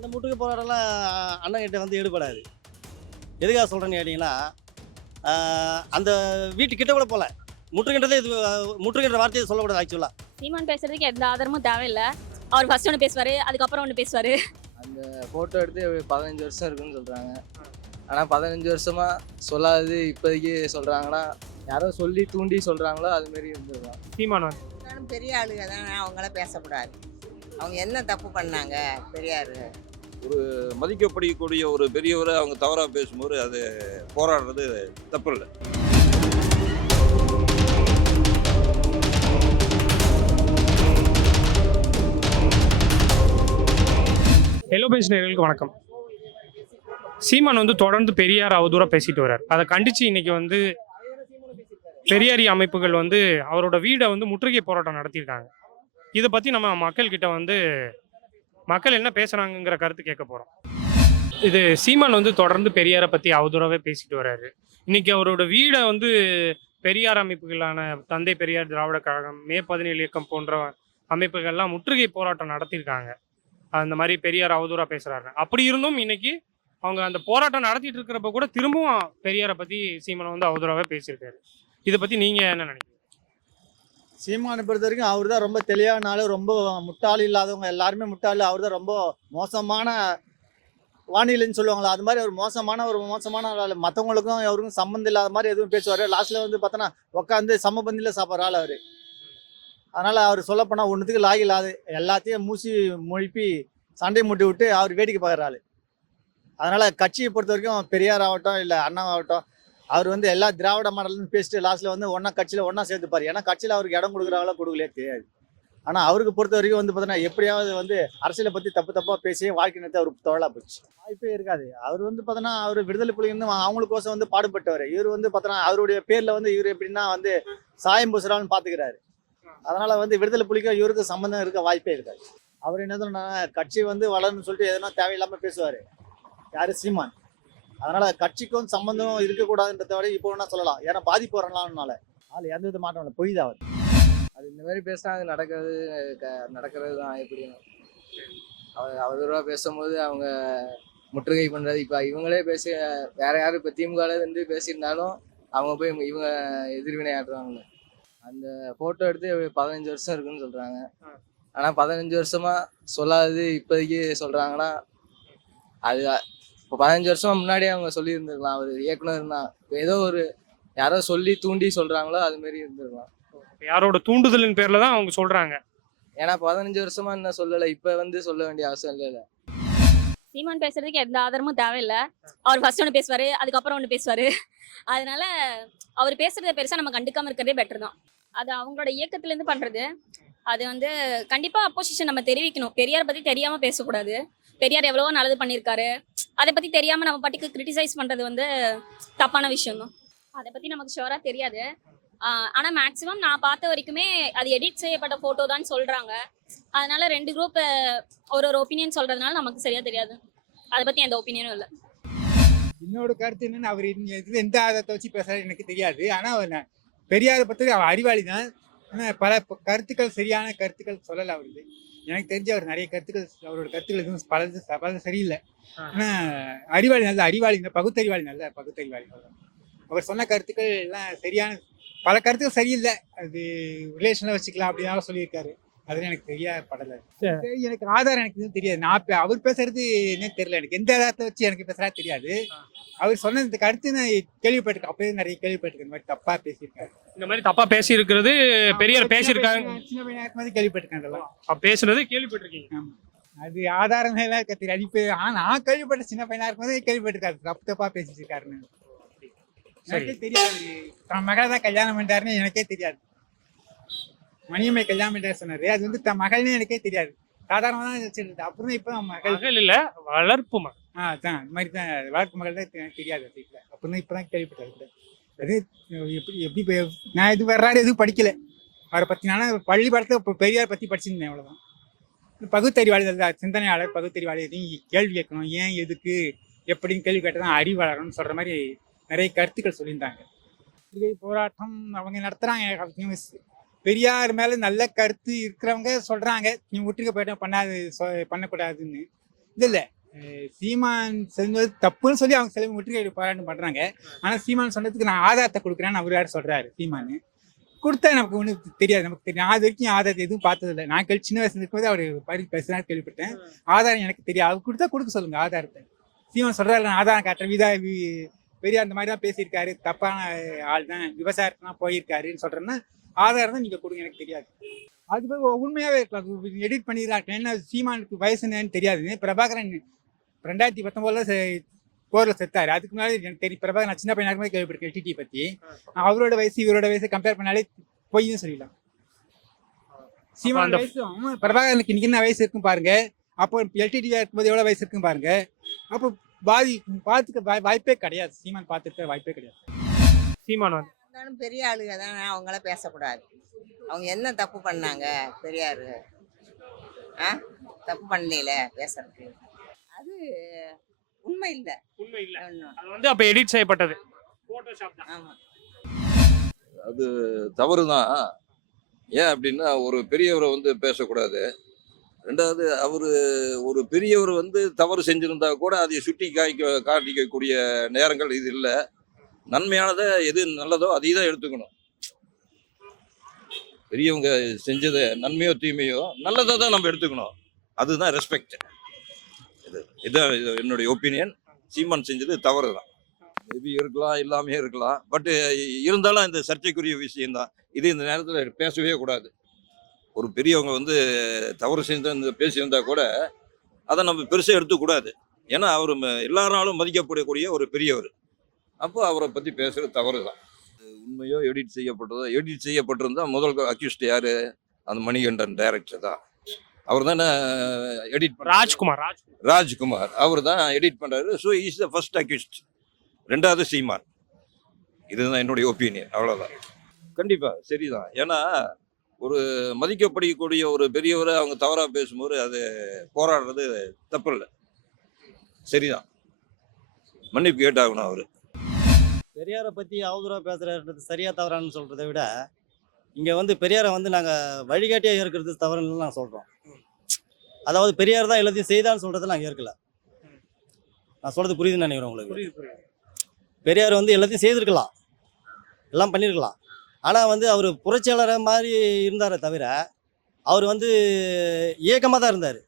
அந்த முற்றுகை போராட்டம்லாம் அண்ணன் கிட்ட வந்து ஈடுபடாது. எதுக்காக சொல்கிறேன்னு கேட்டிங்கன்னா, அந்த வீட்டுக்கிட்ட கூட போகல. முற்றுகின்றதே இது முற்றுகின்ற வார்த்தையை சொல்லக்கூடாது ஆக்சுவலாக. சீமான் பேசுறதுக்கு எந்த ஆதாரமும் தேவையில்லை. அவர் ஃபர்ஸ்ட் ஒன்று பேசுவார், அதுக்கப்புறம் ஒன்று பேசுவார். அந்த ஃபோட்டோ எடுத்து 15 வருஷம் இருக்குன்னு சொல்கிறாங்க. ஆனால் 15 வருஷமாக சொல்லாதது இப்போதைக்கு சொல்கிறாங்கன்னா, யாரோ சொல்லி தூண்டி சொல்கிறாங்களோ அதுமாரி இருந்துருக்கலாம். சீமான் வந்து பெரிய ஆளுங்க தானே, அவங்களாம் பேசக்கூடாது. அவங்க என்ன தப்பு பண்ணாங்க பெரியார்? மதிக்கப்படக்கூடிய ஒரு பெரியவரை அவங்க தவறாக பேசும்போது அது போராடுறது தப்பு இல்லை. ஹலோ பேஸ் நேயர்களுக்கு வணக்கம். சீமான் வந்து தொடர்ந்து பெரியார் அவதூறா பேசிட்டு வர்றார். அதை கண்டிச்சு இன்னைக்கு வந்து பெரியாரி அமைப்புகள் வந்து அவரோட வீடை வந்து முற்றுகை போராட்டம் நடத்தியிருக்காங்க. இதை பற்றி நம்ம மக்கள்கிட்ட வந்து மக்கள் என்ன பேசுகிறாங்கங்கிற கருத்து கேட்க போகிறோம். இது சீமான் வந்து தொடர்ந்து பெரியாரை பற்றி அவதூறாவே பேசிட்டு வர்றாரு. இன்னைக்கு அவரோட வீடை வந்து பெரியார் அமைப்புகளான தந்தை பெரியார் திராவிட கழகம், மே 17 இயக்கம் போன்ற அமைப்புகள்லாம் முற்றுகை போராட்டம் நடத்தியிருக்காங்க. அந்த மாதிரி பெரியார் அவதூறா பேசுறாரு. அப்படி இருந்தும் இன்னைக்கு அவங்க அந்த போராட்டம் நடத்திட்டு இருக்கிறப்ப கூட திரும்பவும் பெரியாரை பற்றி சீமான் வந்து அவதூறாவே பேசியிருக்காரு. இதை பற்றி நீங்கள் என்ன நினைக்கிறீங்க? சீமானை பொறுத்த வரைக்கும் அவர் தான் ரொம்ப தெளிவான ஆள், ரொம்ப முட்டாள் இல்லாதவங்க எல்லாருமே முட்டாள். அவர் தான் ரொம்ப மோசமான வானிலைன்னு சொல்லுவாங்களா, அது மாதிரி ஒரு மோசமான ஆள். மற்றவங்களுக்கும் அவருக்கும் சம்மந்தம் இல்லாத மாதிரி எதுவும் பேசுவார். லாஸ்ட்டில் வந்து பார்த்தோன்னா உட்காந்து சமபந்தியில் சாப்பிட்ற ஆள் அவர். அதனால் அவர் சொல்லப்போனால் ஒன்றுத்துக்கு லாகி இல்லாது எல்லாத்தையும் மூசி மொழிப்பி சண்டை மூட்டி விட்டு அவர் வேடிக்கை பார்க்குற ஆள். அதனால் கட்சியை பொறுத்த வரைக்கும் பெரியார் ஆகட்டும் இல்லை அண்ணாவாகட்டும், அவர் வந்து எல்லா திராவிட மாடல்னு பேசிட்டு லாஸ்ட்டில் வந்து கட்சியில் ஒன்றா சேர்த்துப்பார். ஏன்னா கட்சியில் அவருக்கு இடம் கொடுக்குறாங்களோ கொடுக்கலையே தெரியாது. ஆனால் அவருக்கு பொறுத்த வரைக்கும் வந்து பார்த்தோன்னா எப்படியாவது வந்து அரசியலை பற்றி தப்பாக பேசி வாழ்க்கை நேரத்தை அவருக்கு தொழிலாக போச்சு. வாய்ப்பே இருக்காது. அவர் வந்து பார்த்தோன்னா அவர் விடுதலை புலிகள் வந்து அவங்களுக்கோசம் வந்து பாடுபட்டவர். இவர் வந்து பார்த்தோன்னா அவருடைய பேரில் வந்து இவர் எப்படின்னா வந்து சாயம் பூசுறான்னு பார்த்துக்கிறாரு. அதனால வந்து விடுதலை புலிக்கும் இவருக்கு சம்பந்தம் இருக்க வாய்ப்பே இருக்காது. அவர் என்ன சொன்னா கட்சி வந்து வளரணும்னு சொல்லிட்டு எதனா தேவையில்லாம பேசுவாரு யாரு, சீமான். அதனால கட்சிக்கும் சம்பந்தம் இருக்கக்கூடாதுன்றத விட இப்போ என்ன சொல்லலாம், ஏன்னா பாதிப்பு வரலாம்னால ஆள் எந்த வித மாற்றம் இல்லை, பொய் தான் அவர். அது இந்த மாதிரி பேசினா அது நடக்கிறது தான். எப்படின்னு அவதூறாக பேசும்போது அவங்க முற்றுகை பண்ணுறது. இப்போ இவங்களே வேற யாரும் இப்போ திமுகவில் வந்து பேசியிருந்தாலும் அவங்க போய் இவங்க எதிர்வினை ஆடுறாங்க. அந்த ஃபோட்டோ எடுத்து 15 வருஷம் இருக்குன்னு சொல்கிறாங்க. ஆனால் 15 வருஷமாக சொல்லாதது இப்போதைக்கு சொல்கிறாங்கன்னா, அது இப்போ 15 வருஷம் முன்னாடி அவங்க சொல்லியிருந்துருக்கலாம். அவர் இயக்குனர் தான். ஏதோ யாரோ சொல்லி தூண்டி சொல்கிறாங்களோ அதுமாரி இருந்திருக்கலாம். யாரோட தூண்டுதலின் பேரில் தான் அவங்க சொல்கிறாங்க. ஏன்னா 15 வருஷமாக இன்னும் சொல்லலை, இப்போ வந்து சொல்ல வேண்டிய அவசியம் இல்லை. சீமான் பேசுறதுக்கு எந்த ஆதாரமும் தேவையில்லை. அவர் ஃபர்ஸ்ட் ஒன்று பேசுவார், அதுக்கப்புறம் ஒன்று பேசுவார். அதனால அவர் பேசுறத பெருசாக நம்ம கண்டுக்காம இருக்கிறதே பெட்டர் தான். அது அவங்களோட இயக்கத்துலேருந்து பண்ணுறது. அது வந்து கண்டிப்பாக அப்போசிஷன் நம்ம தெரிவிக்கணும். பெரியாரை பற்றி தெரியாமல் பேசக்கூடாது. பெரியார் எவ்வளவோ நல்லது பண்ணியிருக்காரு, அதை பற்றி தெரியாமல் நம்ம பாட்டுக்கு கிரிட்டிசைஸ் பண்ணுறது வந்து தப்பான விஷயம் தான். அதை பற்றி நமக்கு ஷுவராக தெரியாது. ஆனால் மேக்ஸிமம் நான் பார்த்த வரைக்குமே அது எடிட் செய்யப்பட்ட ஃபோட்டோ தான் சொல்கிறாங்க. அதனால 2 குரூப் ஒரு ஒப்பீனியன் சொல்கிறதுனால நமக்கு சரியாக தெரியாது. அதை பற்றி எந்த ஒப்பீனியனும் இல்லை. என்னோட கருத்து என்னன்னு, அவர் எந்த ஆதாரத்தை வச்சு பேசுறாரு எனக்கு தெரியாது. ஆனால் பெரியாரை பற்றி அவர் அறிவாளி தான். ஆனால் பல கருத்துக்கள், சரியான கருத்துக்கள் சொல்லலை அவருக்கு. எனக்கு தெரிஞ்ச அவர் நிறைய கருத்துக்கள், அவரோட கருத்துக்கள் எதுவும் பல சரியில்லை. ஆனால் அறிவாளி நல்ல அறிவாளி, இந்த பகுத்தறிவாளி நல்ல பகுத்தறிவாளி. அவர் சொன்ன கருத்துக்கள் எல்லாம் சரியான, பல கருத்துக்கள் சரியில்லை. அது ரிலேஷனில் வச்சுக்கலாம் அப்படின்னாலும் சொல்லியிருக்காரு. அதெல்லாம் எனக்கு படலை. எனக்கு ஆதாரம் எனக்கு எதுவும் தெரியாது. அவர் பேசுறது என்னன்னு தெரியல. எனக்கு எந்த ஆதாரத்தை வச்சு எனக்கு பேசுறா தெரியாது. அவர் சொன்ன இந்த கருத்து நான் கேள்விப்பட்டிருக்கேன். அப்பவே நிறைய கேள்விப்பட்டிருக்கேன். இந்த மாதிரி தப்பா பேசியிருக்காரு. இந்த மாதிரி தப்பா பேசி இருக்கிறது பெரியார் பேசியிருக்காங்க. சின்ன பையனா கேள்விப்பட்டிருக்கேன். அதெல்லாம் பேசுனது கேள்விப்பட்டிருக்கீங்க. ஆமா, அது ஆதாரம் எல்லாம் இருக்க தெரியாது. இப்போ நான் கேள்விப்பட்ட சின்ன பையனா இருக்கும்போது கேள்விப்பட்டிருக்காரு தப்பா பேசிட்டு இருக்காருன்னு. எனக்கே தெரியாது. தன் மகளை தான் கல்யாணம் பண்ணிட்டாருன்னு எனக்கே தெரியாது. மணியம்மை கல்யாணம் பண்ணிட்டாரு சொன்னாரு. அது வந்து தன் மகள்னு எனக்கே தெரியாது. சாதாரணமாக தான் வச்சிருந்தது. அப்புறம் இப்போ மகள் இல்ல வளர்ப்பு மகள். தான் இந்த மாதிரி தான் வளர்ப்பு மகள் தான் எனக்கு தெரியாது. வீட்டில் அப்புறம் தான் இப்போ தான் கேள்விப்பட்டாரு. அது எப்படி நான் இது வர்றாரு எதுவும் படிக்கல அவரை பற்றி. நான் பள்ளிப்பாடத்தில் இப்போ பெரியார் பற்றி படிச்சிருந்தேன், அவ்வளோதான். பகுத்தறிவாளி தான், சிந்தனையாளர் பகுத்தறிவாளி. எதையும் கேள்வி கேட்கணும், ஏன் எதுக்கு எப்படின்னு கேள்வி கேட்டால் தான் அறிவு வளரணும்னு சொல்கிற மாதிரி நிறைய கருத்துக்கள் சொல்லியிருந்தாங்க. முற்றுகை போராட்டம் அவங்க நடத்துகிறாங்க. பெரியார் மேலே நல்ல கருத்து இருக்கிறவங்க சொல்கிறாங்க, நீ முற்றுகை போராட்டம் பண்ணக்கூடாதுன்னு. இல்லை சீமான் செஞ்சது தப்புன்னு சொல்லி அவங்க சில முற்றுகை போராட்டம் பண்ணுறாங்க. ஆனால் சீமான் சொன்னதுக்கு நான் ஆதாரத்தை கொடுக்குறேன்னு அவர் யார் சொல்கிறாரு சீமான். கொடுத்தா நமக்கு ஒன்றும் தெரியாது. நமக்கு தெரியும். நான் அது வரைக்கும் ஆதாரத்தை எதுவும் பார்த்ததில்லை. நான் சின்ன வயசுல இருக்கும்போது அவர் பேசினா கேள்விப்பட்டேன். ஆதாரம் எனக்கு தெரியாது. அவர் கொடுத்தா கொடுக்க சொல்லுங்க ஆதாரத்தை. சீமான் சொல்கிறாரு நான் ஆதாரம் காட்டுறேன். பெரியார் அந்த மாதிரி தான் பேசியிருக்காரு, தப்பான ஆள் தான், விவசாயத்துலாம் போயிருக்காருன்னு சொல்கிறேன்னா ஆதாரம் தான் நீங்கள் கொடுங்க, எனக்கு தெரியாது. அது போய் உண்மையாகவே இருக்கலாம், எடிட் பண்ணிடலாம். என்ன சீமானுக்கு வயசு என்னன்னு தெரியாது. பிரபாகரன் 2019 போரில் செத்தாரு. அதுக்கு முன்னாடி எனக்கு தெரியும் பிரபாகரன். நான் சின்ன பையனாக இருக்கும்போது கேள்விப்பட்டிருக்கேன் எல்டிடி பற்றி. அவரோட வயசு இவரோட வயசு கம்பேர் பண்ணாலே பொய்ன்னு சொல்லிடலாம். சீமான் வயசும் பிரபாகரனுக்கு இன்னைக்கு என்ன வயசு இருக்கும் பாருங்க. அப்போ எல்டிடியா இருக்கும்போது எவ்வளோ வயசு இருக்கும் பாருங்க. அப்போ பார்த்துக்க வாய்ப்பே கிடையாது. சீமான் பார்த்துக்க வாய்ப்பே கிடையாது. சீமான் வந்து இருந்தாலும் பெரிய ஆளுங்க தானே, அவங்கள பேசக்கூடாது. அவங்க என்ன தப்பு பண்ணாங்க பெரியார்? தப்பு பண்ணல பேசுறதுக்கு. அது உண்மை இல்லை. உண்மை இல்ல, அது வந்து அப்ப எடிட் செய்யப்பட்டது, போட்டோஷாப் தான். ஆமா, அது தவறு தான். ஏன் அப்படின்னா ஒரு பெரியவரை வந்து பேசக்கூடாது. ரெண்டாவது அவர் ஒரு பெரியவர் வந்து தவறு செஞ்சிருந்தா கூட அதை சுட்டி காட்டிக்கக்கூடிய நேரங்கள் இது இல்லை. நன்மையானதை எது நல்லதோ அதை தான் எடுத்துக்கணும். பெரியவங்க செஞ்சது நன்மையோ தீமையோ நல்லதை தான் நம்ம எடுத்துக்கணும். அதுதான் ரெஸ்பெக்ட். இதுதான் என்னுடைய ஒப்பீனியன். சீமான் செஞ்சது தவறு தான். மேபி இருக்கலாம், இல்லாமே இருக்கலாம். பட் இருந்தாலும் இந்த சர்ச்சைக்குரிய விஷயம்தான் இது. இந்த நேரத்தில் பேசவே கூடாது. ஒரு பெரியவங்க வந்து தவறு செஞ்சு பேசியிருந்தா கூட அதை நம்ம பெருசாக எடுத்துக்கூடாது. ஏன்னா அவர் எல்லாராலும் மதிக்கப்படக்கூடிய ஒரு பெரியவர். அப்போ அவரை பற்றி பேசுகிறது தவறு தான். உண்மையோ எடிட் செய்யப்பட்டிருந்தா முதல் அக்யூஸ்ட் யார்? அந்த மணிகண்டன் டைரக்டர் தான். அவர் தானே எடிட் ராஜ்குமார் அவர் தான் எடிட் பண்ணுறாரு. So is the first accused. ரெண்டாவது சீமான். இதுதான் என்னுடைய ஒப்பீனியன். அவ்வளோதான். கண்டிப்பாக சரிதான். ஏன்னா ஒரு மதிக்கப்படக்கூடிய ஒரு பெரியவரை அவங்க தவறாக பேசும்போது அது போராடுறது தப்பு இல்லை, சரிதான். மன்னிப்பு கேட்டாகணும். அவர் பெரியாரை பற்றி அவதூறாக பேசுகிறது சரியா தவறான்னு சொல்கிறத விட இங்கே வந்து பெரியாரை வந்து நாங்கள் வழிகாட்டியாக இருக்கிறது தவறுன்னு நாங்கள் சொல்கிறோம். அதாவது பெரியார் தான் எல்லாத்தையும் செய்தான்னு சொல்கிறத நாங்கள் ஏற்கல. நான் சொல்கிறது புரியுதுன்னு நினைக்கிறேன் உங்களுக்கு. பெரியார் வந்து எல்லாத்தையும் செய்திருக்கலாம், எல்லாம் பண்ணியிருக்கலாம். ஆனால் வந்து அவர் புரட்சியாளரை மாதிரி இருந்தாரே தவிர அவர் வந்து இயக்கமாக தான் இருந்தார்.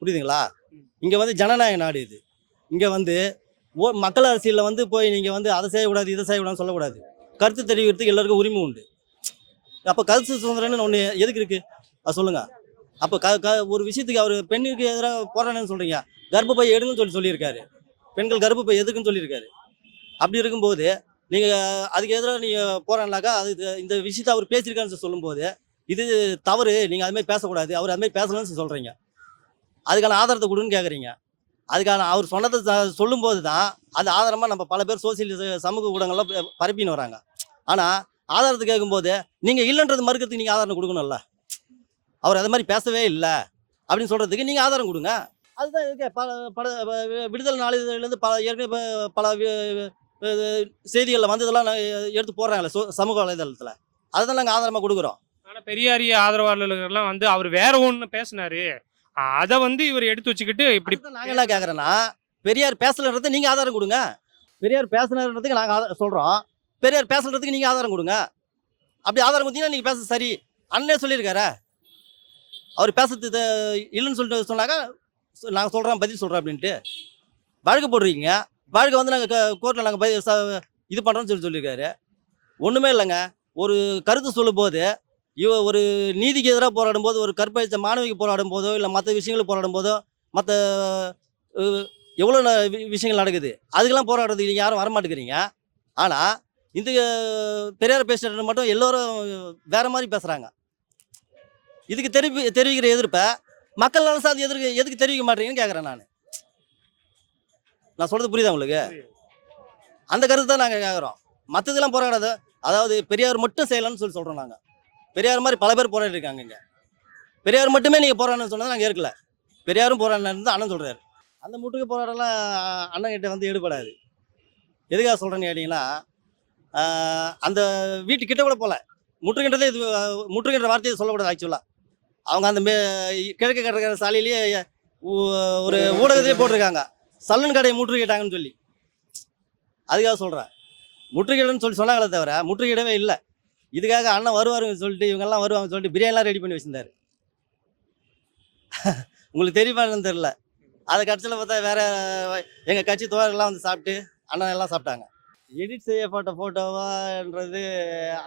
புரியுதுங்களா? இங்கே வந்து ஜனநாயக நாடு இது. இங்கே வந்து மக்கள் அரசியலில் வந்து போய் நீங்கள் வந்து அதை செய்யக்கூடாது இதை செய்யக்கூடாதுன்னு சொல்லக்கூடாது. கருத்து தெரிவிக்கிறதுக்கு எல்லாருக்கும் உரிமை உண்டு. அப்போ கருத்து சுதந்திரம்னு ஒன்று எதுக்கு இருக்குது அது சொல்லுங்கள். அப்போ ஒரு விஷயத்துக்கு அவர் பெண்ணுக்கு எதிராக போராடணும்னு சொல்கிறீங்க. கர்ப்பப்பை எடுங்கன்னு சொல்லியிருக்காரு. பெண்கள் கர்ப்பப்பை எதுக்குன்னு சொல்லியிருக்காரு. அப்படி இருக்கும்போது நீங்கள் அதுக்கு எதிராக நீங்கள் போராடினாக்கா அது இந்த விஷயத்தை அவர் பேசியிருக்காருன்னு சொல்லும்போது இது தவறு, நீங்கள் அதுமாதிரி பேசக்கூடாது, அவர் அதுமாதிரி பேசணும்னு சொல்கிறீங்க. அதுக்கான ஆதாரத்தை கொடுன்னு கேட்குறீங்க. அதுக்கான அவர் சொன்னதை சொல்லும்போது தான் அது ஆதாரமாக நம்ம பல பேர் சோசியல் சமூக ஊடகங்கள்லாம் பரப்பின்னு வராங்க. ஆனால் ஆதாரத்தை கேட்கும்போது நீங்கள் இல்லைன்றது மறுக்கிறதுக்கு நீங்கள் ஆதாரம் கொடுக்கணும்ல. அவர் அது மாதிரி பேசவே இல்லை அப்படின்னு சொல்கிறதுக்கு நீங்கள் ஆதாரம் கொடுங்க. அதுதான் இருக்கு. பல விடுதலை நாளிதழிலேருந்து ஏற்கனவே பல செய்திகளில் வந்ததெல்லாம் எடுத்து போடுறாங்களே சமூக வலைதளத்தில். அதை தான் நாங்கள் ஆதாரமாக கொடுக்குறோம். ஆனால் பெரியாரிய ஆதரவாளர்கள்லாம் வந்து அவர் வேற ஒன்று பேசினாரு, அதை வந்து இவர் எடுத்து வச்சுக்கிட்டு இப்படி. நாங்கள் என்ன கேட்குறேன்னா பெரியார் பேசலன்றதை நீங்கள் ஆதாரம் கொடுங்க. பெரியார் பேசலன்றதுக்கு நாங்கள் சொல்கிறோம். பெரியார் பேசலன்றதுக்கு நீங்கள் ஆதாரம் கொடுங்க. அப்படி ஆதாரம் கொடுத்தீங்கன்னா நீங்கள் பேச சரி. அண்ணனே சொல்லியிருக்காரு அவர் பேசுறது இல்லைன்னு சொல்லிட்டு சொன்னாக்கா நாங்கள் சொல்கிறோம் பதில் சொல்கிறோம் அப்படின்ட்டு வழக்கு போடுறீங்க. வழக்கு வந்து நாங்கள் கோர்ட்டில் நாங்கள் இது பண்ணுறோன்னு சொல்லியிருக்காரு. ஒன்றுமே இல்லைங்க. ஒரு கருத்து சொல்லும் போது ஒரு நீதிக்கு எதிராக போராடும் போது, ஒரு கற்பழித்த மாணவிக்கு போராடும் போதோ இல்லை மற்ற விஷயங்களுக்கு போராடும் போதோ, மற்ற எவ்வளோ விஷயங்கள் நடக்குது அதுக்கெல்லாம் போராடுறதுக்கு நீங்கள் யாரும் வரமாட்டேங்கிறீங்க. ஆனால் இந்த பெரியார் பேசுகிறது மட்டும் எல்லோரும் வேற மாதிரி பேசுகிறாங்க. இதுக்கு தெரிவிக்கிற எதிர்ப்பை மக்கள் நலன் அது எதுக்கு தெரிவிக்க மாட்டேங்கன்னு கேட்குறேன். நான் சொல்கிறது புரியுதா உங்களுக்கு? அந்த கருத்து தான் நாங்கள் கேட்குறோம். மற்றதெல்லாம் போராடாத. அதாவது பெரியார் மட்டும் செய்யலாம்னு சொல்கிறோம். நாங்கள் பெரியார் மாதிரி பல பேர் போராடி இருக்காங்க. இங்கே பெரியார் மட்டுமே நீங்கள் போராடணும்னு சொன்னதை நாங்கள் ஏற்கல. பெரியாரும் போராடினு அண்ணன் சொல்கிறாரு. அந்த முற்றுகை போராடலாம் அண்ணன் கிட்ட வந்து ஈடுபடாது. எதுக்காக சொல்கிறேன்னு கேட்டிங்கன்னா அந்த வீட்டுக்கிட்ட கூட போகல. முற்றுகின்றதே இது முற்றுகின்ற வார்த்தையை சொல்லக்கூடாது. ஆக்சுவலாக அவங்க அந்த கிழக்கு கடற்கரை சாலையிலேயே ஒரு ஊடகத்திலே போட்டிருக்காங்க சல்லன் கடையை முற்றுகையிட்டாங்கன்னு சொல்லி. அதுக்காக சொல்கிறேன், முற்றுகையிடன்னு சொல்லி சொன்னாங்களே தவிர முற்றுகையிடவே இல்லை. இதுக்காக அண்ணன் வருவாருன்னு சொல்லிட்டு இவங்கெல்லாம் வருவாங்கன்னு சொல்லிட்டு பிரியாணிலாம் ரெடி பண்ணி வச்சிருந்தாரு. உங்களுக்கு தெரியுமான்னு தெரியல. அதை கடைசியில் பார்த்தா வேற எங்கள் கட்சி தோழர்கள்லாம் வந்து சாப்பிட்டு அண்ணன் எல்லாம் சாப்பிட்டாங்க. எடிட் செய்யப்பட்ட ஃபோட்டோவான்றது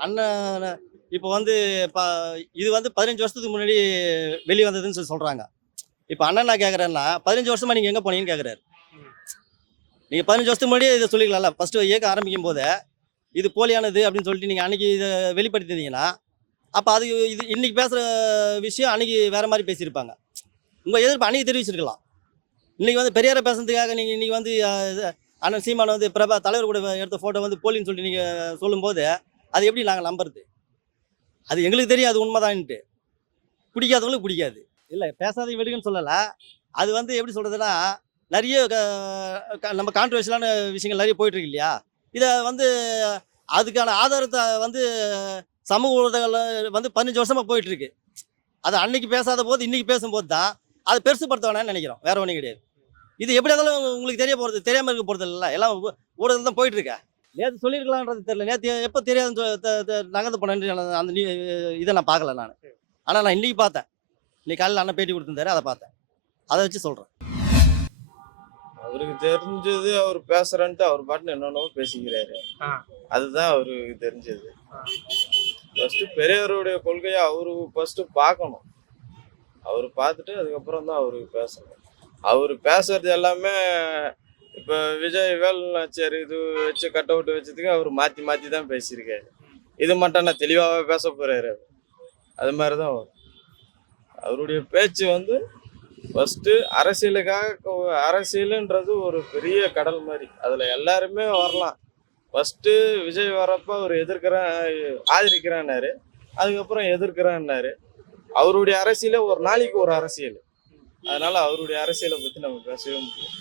அண்ணன் இப்போ வந்து இது வந்து 15 வருஷத்துக்கு முன்னாடி வெளியே வந்ததுன்னு சொல்லி சொல்கிறாங்க. இப்போ அண்ணன் நான் கேட்குறேன்னா 15 வருஷமா நீங்கள் எங்கே போனீங்கன்னு கேட்குறாரு. நீங்கள் 15 வருஷத்துக்கு முன்னாடியே இதை சொல்லிக்கலாம்ல. ஃபஸ்ட்டு இயக்கம் ஆரம்பிக்கும் போது இது போலியானது அப்படின்னு சொல்லிட்டு நீங்கள் அன்றைக்கி இதை வெளிப்படுத்திருந்தீங்கன்னா அப்போ அது இது இன்றைக்கி பேசுகிற விஷயம் அன்றைக்கி வேறு மாதிரி பேசியிருப்பாங்க. உங்கள் எதிர்ப்பு அன்றைக்கி தெரிவிச்சிருக்கலாம். இன்றைக்கி வந்து பெரியாரை பேசுறதுக்காக நீங்கள் இன்றைக்கி வந்து அண்ணன் சீமான் வந்து தலைவர் கூட எடுத்த ஃபோட்டோ வந்து போலின்னு சொல்லிட்டு நீங்கள் சொல்லும்போது அது எப்படி நாங்கள் நம்புறது? அது எங்களுக்கு தெரியும் அது உண்மைதான்ட்டு. பிடிக்காதவங்களுக்கு பிடிக்காது. இல்லை பேசாத விடுங்கன்னு சொல்லலை. அது வந்து எப்படி சொல்கிறதுனா நிறைய நம்ம கான்ட்ரவர்ஷியலான விஷயங்கள் நிறைய போயிட்டுருக்கு இல்லையா. இதை வந்து அதுக்கான ஆதாரத்தை வந்து சமூக ஊடகங்கள் வந்து 15 வருஷமாக போயிட்டுருக்கு. அது அன்னைக்கு பேசாத போது இன்றைக்கி பேசும்போது தான் அதை பெருசுப்படுத்த வேணாம்னு நினைக்கிறோம். வேறு ஒன்றும் கிடையாது. இது எப்படி இருந்தாலும் உங்களுக்கு தெரியாமல் இருக்க போகிறது இல்லை. எல்லாம் ஊடகத்தில் தான் போயிட்டுருக்கேன். நேற்று சொல்லியிருக்கலான்றது தெரியல. நேற்று எப்போ தெரியாதுன்னு நகர்ந்து போனேன்னு அந்த இதை நான் பார்க்கல நான். ஆனால் நான் இன்றைக்கி பார்த்தேன். இன்னைக்கு காலையில் அண்ணன் பேட்டி கொடுத்துருந்தாரு, அதை பார்த்தேன். அதை வச்சு சொல்கிறேன். அவருக்கு தெரிஞ்சது அவர் பேசுறன்ட்டு அவர் பாட்டுன்னு என்னென்னவோ பேசிக்கிறாரு. அதுதான் அவருக்கு தெரிஞ்சது. ஃபர்ஸ்ட் பெரியவருடைய கொள்கையை அவரு ஃபர்ஸ்ட் பார்க்கணும். அவர் பார்த்துட்டு அதுக்கப்புறம் தான் அவருக்கு பேசணும். அவர் பேசுறது எல்லாமே இப்போ விஜய் வேலுநாச்சியார் இது வச்சு கட் அவுட் வச்சதுக்கு அவர் மாற்றி மாற்றி தான் பேசியிருக்காரு. இது மட்டும் நான் தெளிவாகவே பேச போறாரு. அது மாதிரி தான் அவருடைய பேச்சு வந்து ஃபஸ்ட்டு அரசியலுன்றது ஒரு பெரிய கடல் மாதிரி. அதில் எல்லாருமே வரலாம். ஃபஸ்ட்டு விஜய் வரப்போ அவர் ஆதரிக்கிறான்னாரு, அதுக்கப்புறம் எதிர்க்கிறான்னாரு. அவருடைய அரசியலே ஒரு நாளைக்கு ஒரு அரசியல். அதனால அவருடைய அரசியலை பற்றி நம்ம பேசவே முடியும்.